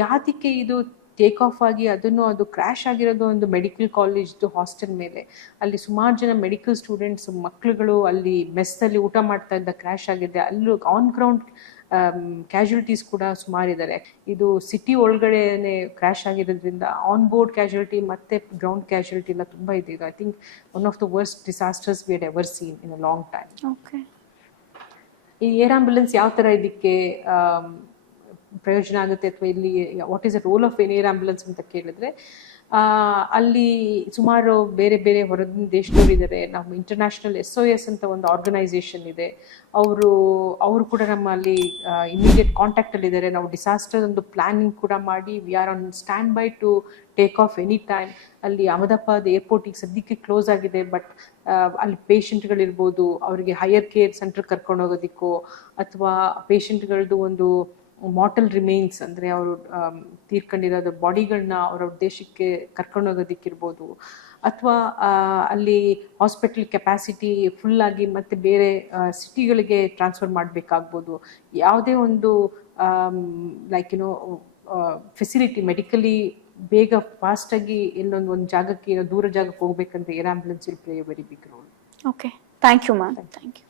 ಯಾತಕ್ಕೆ ಇದು take off ಆಗಿ ಅದು ಕ್ರ್ಯಾಶ್ ಆಗಿರೋದು ಒಂದು ಮೆಡಿಕಲ್ ಕಾಲೇಜ್ದು ಹಾಸ್ಟೆಲ್ ಮೇಲೆ. ಅಲ್ಲಿ ಸುಮಾರು ಜನ ಮೆಡಿಕಲ್ ಸ್ಟೂಡೆಂಟ್ಸ್ ಮಕ್ಕಳುಗಳು ಅಲ್ಲಿ ಮೆಸ್ಸಲ್ಲಿ ಊಟ ಮಾಡ್ತಾ ಇದ್ದ ಕ್ರ್ಯಾಶ್ ಆಗಿದೆ. ಅಲ್ಲೂ ಆನ್ ಗ್ರೌಂಡ್ ಕ್ಯಾಶುಲಿಟೀಸ್ ಕೂಡ ಸುಮಾರಿದ್ದಾರೆ. ಇದು ಸಿಟಿ ಒಳಗಡೆನೆ ಕ್ರ್ಯಾಶ್ ಆಗಿರೋದ್ರಿಂದ ಆನ್ ಬೋರ್ಡ್ ಕ್ಯಾಶುಲಿಟಿ ಮತ್ತೆ ಗ್ರೌಂಡ್ ಕ್ಯಾಶುಲಿಟಿ ಎಲ್ಲ ತುಂಬ ಇದೆ. ಇದು I think one of the worst disasters we had ever seen in a long time. Okay. ಈ ಏರ್ ಆಂಬ್ಯುಲೆನ್ಸ್ ಯಾವ ಥರ ಇದಕ್ಕೆ ಪ್ರಯೋಜನ ಆಗುತ್ತೆ ಅಥವಾ ಇಲ್ಲಿ what is the role of air ambulance ಅಂತ ಕೇಳಿದ್ರೆ, ಅಲ್ಲಿ ಸುಮಾರು ಬೇರೆ ಬೇರೆ ಹೊರಗಿನ ದೇಶದವರು ಇದ್ದಾರೆ. ನಾವು ಇಂಟರ್ನ್ಯಾಷನಲ್ SOS ಅಂತ ಒಂದು ಆರ್ಗನೈಸೇಷನ್ ಇದೆ, ಅವರು ಕೂಡ ನಮ್ಮಲ್ಲಿ ಇಮಿಡಿಯೇಟ್ ಕಾಂಟ್ಯಾಕ್ಟಲ್ಲಿ ಇದ್ದಾರೆ. ನಾವು ಡಿಸಾಸ್ಟರ್ ಒಂದು ಪ್ಲಾನಿಂಗ್ ಕೂಡ ಮಾಡಿ we are on stand by two take off any time. ಅಲ್ಲಿ ಅಹಮದಾಬಾದ್ ಏರ್ಪೋರ್ಟ್ ಈಗ ಸದ್ಯಕ್ಕೆ ಕ್ಲೋಸ್ ಆಗಿದೆ, ಬಟ್ ಅಲ್ಲಿ ಪೇಷಂಟ್ಗಳಿರ್ಬೋದು, ಅವರಿಗೆ ಹೈಯರ್ ಕೇರ್ ಸೆಂಟರ್ ಕರ್ಕೊಂಡು ಹೋಗೋದಕ್ಕೋ ಅಥವಾ ಪೇಷಂಟ್ಗಳದ್ದು ಒಂದು ಮಾರ್ಟಲ್ ರಿಮೈನ್ಸ್ ಅಂದರೆ ಅವರು ತೀರ್ಕೊಂಡಿರೋದು ಬಾಡಿಗಳನ್ನ ಅವರ ದೇಶಕ್ಕೆ ಕರ್ಕೊಂಡು ಹೋಗೋದಕ್ಕಿರ್ಬೋದು, ಅಥವಾ ಅಲ್ಲಿ ಹಾಸ್ಪಿಟಲ್ ಕೆಪಾಸಿಟಿ ಫುಲ್ ಆಗಿ ಮತ್ತೆ ಬೇರೆ ಸಿಟಿಗಳಿಗೆ ಟ್ರಾನ್ಸ್ಫರ್ ಮಾಡಬೇಕಾಗ್ಬೋದು. ಯಾವುದೇ ಒಂದು ಲೈಕ್ ಫೆಸಿಲಿಟಿ ಮೆಡಿಕಲಿ ಬೇಗ ಫಾಸ್ಟಾಗಿ ಒಂದು ಜಾಗಕ್ಕೆ ದೂರ ಜಾಗಕ್ಕೆ ಹೋಗ್ಬೇಕಂದ್ರೆ air ambulance will play a very big role. Okay, thank you ma'am. Thank you.